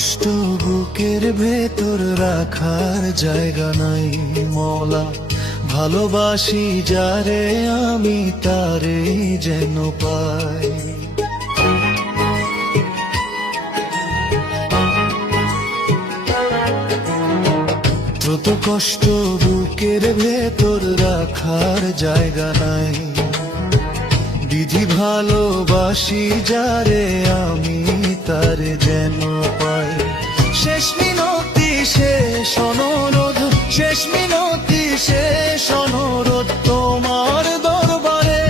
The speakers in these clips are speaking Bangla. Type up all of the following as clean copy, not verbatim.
কষ্ট বুকের ভেতর রাখার জায়গা নাই মওলা, ভালোবাসি যারে আমি তারে যেন পাই। যত কষ্ট বুকের ভেতর রাখার জায়গা নাই, বিধি ভালোবাসি যারে আমি তারে যেন পাই। শেষ মিনতি শেষ অনুরোধ, শেষ মিনতি শেষ অনুরোধ তোমার দরবারে।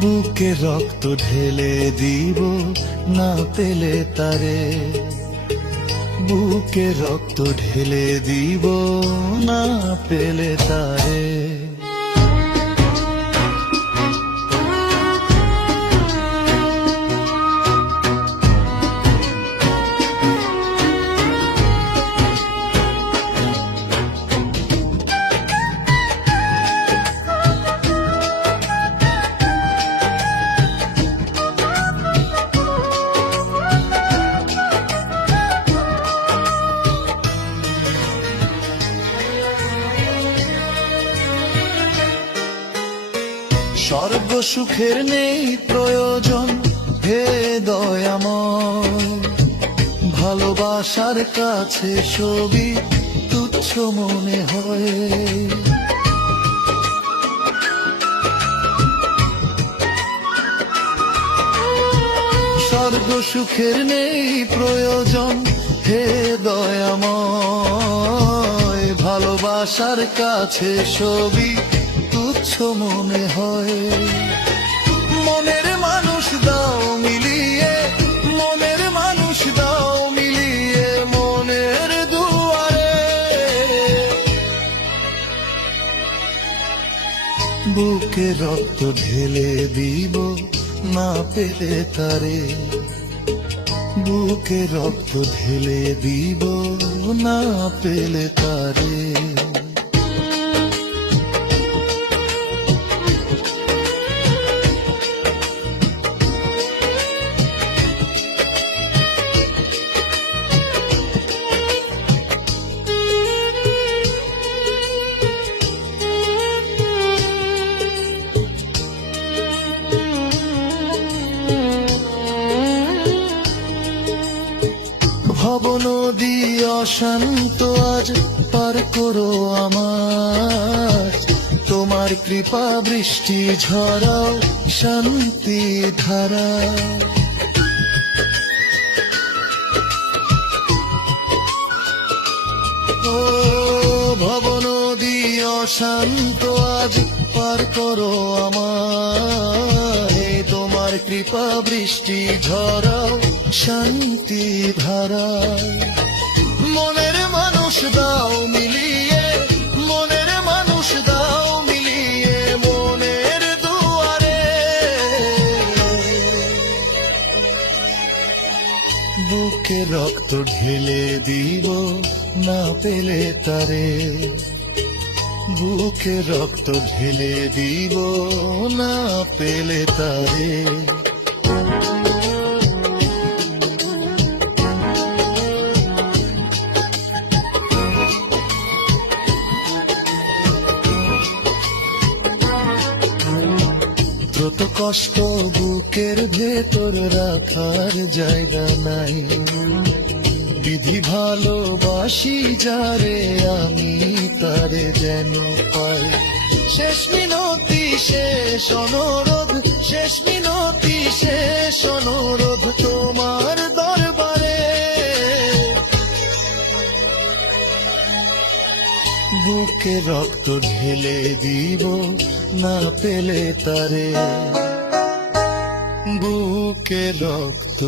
বুকে রক্ত ঢেলে দিব না পেলে তারে, বুকে রক্ত ঢেলে দিব না পেলে তারে। স্বর্গ সুখের নেই প্রয়োজন হে দয়াময়, ভালোবাসার কাছে সবই তুচ্ছ মনে হয়। স্বর্গ সুখের নেই প্রয়োজন হে দয়াময়, ভালোবাসার কাছে সবই তুচ্ছ মনে হয়। মনের মানুষ দাও মিলিয়ে, মনের মানুষ দাও মিলিয়ে মনের দুয়ারে। বুকে রক্ত ঢেলে দিব না পেলে তারে, বুকে রক্ত ঢেলে দিব না পেলে তারে। ভব নদী অশান্ত আজ পার করো আমার, তোমার কৃপা বৃষ্টি ঝরাও শান্তি ধারা। ও ভব নদী অশান্ত আজ পার করো আমার, তোমার কৃপা বৃষ্টি ঝরাও শান্তি ধারা। মনের মানুষ দাও মিলিয়ে, মনের মানুষ দাও মিলিয়ে মনের দুয়ারে। বুকে রক্ত ঢেলে দিব না পেলে তারে, বুকে রক্ত ঢেলে দিব না পেলে তারে। যত কষ্ট বুকের ভেতর রাখার জায়গা নাই, বিধি ভালোবাসি যারে আমি তারে যেন পাই। শেষ মিনতি শেষ অনুরোধ, শেষ মিনতি শেষ অনুরোধ তোমার দরবারে। বুকে রক্ত ঢেলে দিব না পেলে তারে, বুকে রক্ত